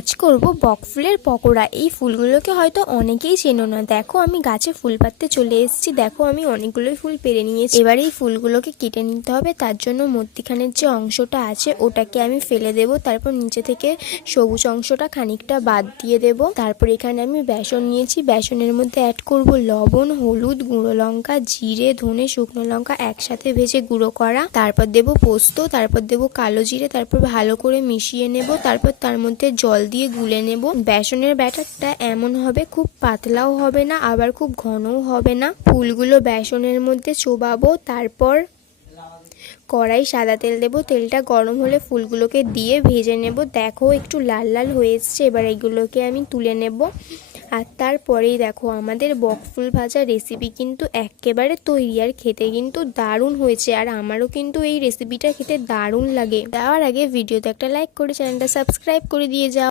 আজ করব বক ফুলের পকোড়া। এই ফুলগুলোকে হয়তো অনেকেই চেনো না। দেখো আমি গাছে ফুল পাড়তে চলে এসেছি। দেখো আমি অনেকগুলোই ফুল পেরে নিয়েছি। এবার এই ফুলগুলোকে কেটে নিতে হবে। তার জন্য মধ্যিখানের যে অংশটা আছে ওটাকে আমি ফেলে দেব। তারপর নিচে থেকে সবুজ অংশটা খানিকটা বাদ দিয়ে দেব। তারপর এখানে আমি বেসন নিয়েছি। বেসনের মধ্যে অ্যাড করব লবণ, হলুদ, গুঁড়ো লঙ্কা, জিরে, ধনে, শুকনো লঙ্কা একসাথে ভেজে গুঁড়ো করা। তারপর দেব পোস্ত, তারপর দেব কালো জিরে। তারপর ভালো করে মিশিয়ে নেব। তারপর তার মধ্যে জল দিয়ে গুলে নেব। বেসনের ব্যাটারটা এমন হবে, খুব পাতলাও হবে না আবার খুব ঘনও হবে না। ফুলগুলো বেসনের মধ্যে চোবাবো। তারপর কড়াই সাদা তেল দেব। তেলটা গরম হলে ফুলগুলোকে দিয়ে ভেজে নেব। দেখো একটু লাল লাল হয়ে এসছে। এবার এইগুলোকে আমি তুলে নেব। আর তারপরেই দেখো আমাদের বকফুল ভাজা রেসিপি কিন্তু একেবারে তৈরি। আর খেতে কিন্তু দারুণ হয়েছে। আর আমারও কিন্তু এই রেসিপিটা খেতে দারুণ লাগে। যাওয়ার আগে ভিডিওতে একটা লাইক করে চ্যানেলটা সাবস্ক্রাইব করে দিয়ে যাও।